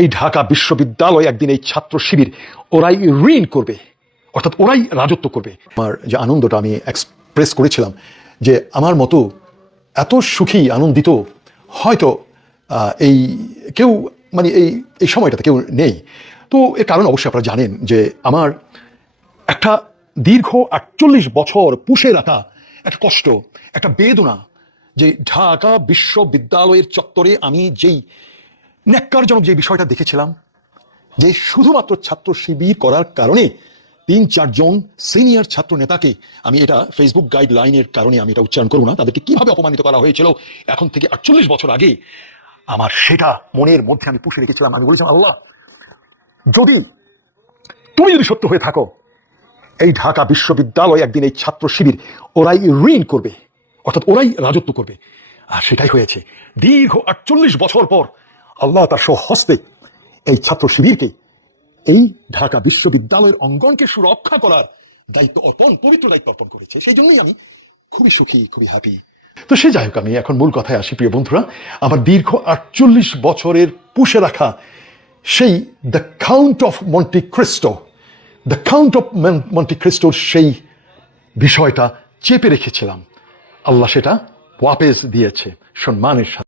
এই ঢাকা বিশ্ববিদ্যালয় একদিন এই ছাত্র শিবির ওরাই ঋণ করবে, অর্থাৎ ওরাই রাজত্ব করবে। আমার যে আনন্দটা আমি এক্সপ্রেস করেছিলাম যে আমার মতো এত সুখী আনন্দিত হয়তো এই কেউ মানে এই সময়টাতে কেউ নেই। তো এর কারণ অবশ্যই আপনারা জানেন যে আমার একটা দীর্ঘ 48 বছর পুষে রাখা একটা কষ্ট, একটা বেদনা, যে ঢাকা বিশ্ববিদ্যালয়ের চত্বরে আমি যেই ন্যাক্কারজনক যে বিষয়টা দেখেছিলাম, যে শুধুমাত্র ছাত্র শিবির করার কারণে 3-4 জন সিনিয়র ছাত্র নেতাকে, আমি এটা ফেসবুক গাইডলাইনের কারণে আমি এটা উচ্চারণ করবো না, তাদেরকে কিভাবে অপমানিত করা হয়েছিল এখন থেকে 48 বছর আগে, আমার সেটা মনের মধ্যে আমি পুষে রেখেছিলাম। আমি বলেছিলাম, আল্লাহ, যদি তুমি যদি সত্য হয়ে থাকো, এই ঢাকা বিশ্ববিদ্যালয় একদিন এই ছাত্র শিবির ওরাই ঋণ করবে, অর্থাৎ ওরাই রাজত্ব করবে। আর সেটাই হয়েছে। দীর্ঘ 48 বছর পর আল্লাহ তার স্বহস্তে এই ছাত্র শিবিরকে, এই ঢাকা বিশ্ববিদ্যালয়ের অঙ্গনকে সুরক্ষা করার দায়িত্ব অর্পণ, পবিত্র দায়িত্ব অর্পণ করেছে। সেই জন্যই আমি খুবই সুখী, খুবই হ্যাপি। তো সে যাই হোক, আমি এখন মূল কথায় আসি প্রিয় বন্ধুরা। আমার দীর্ঘ 48 বছরের পুষে রাখা সেই the count of Monte Cristo, the count of Monte ক্রিস্টোর সেই বিষয়টা চেপে রেখেছিলাম, আল্লাহ সেটা ওয়াপস দিয়েছে সম্মানের সাথে।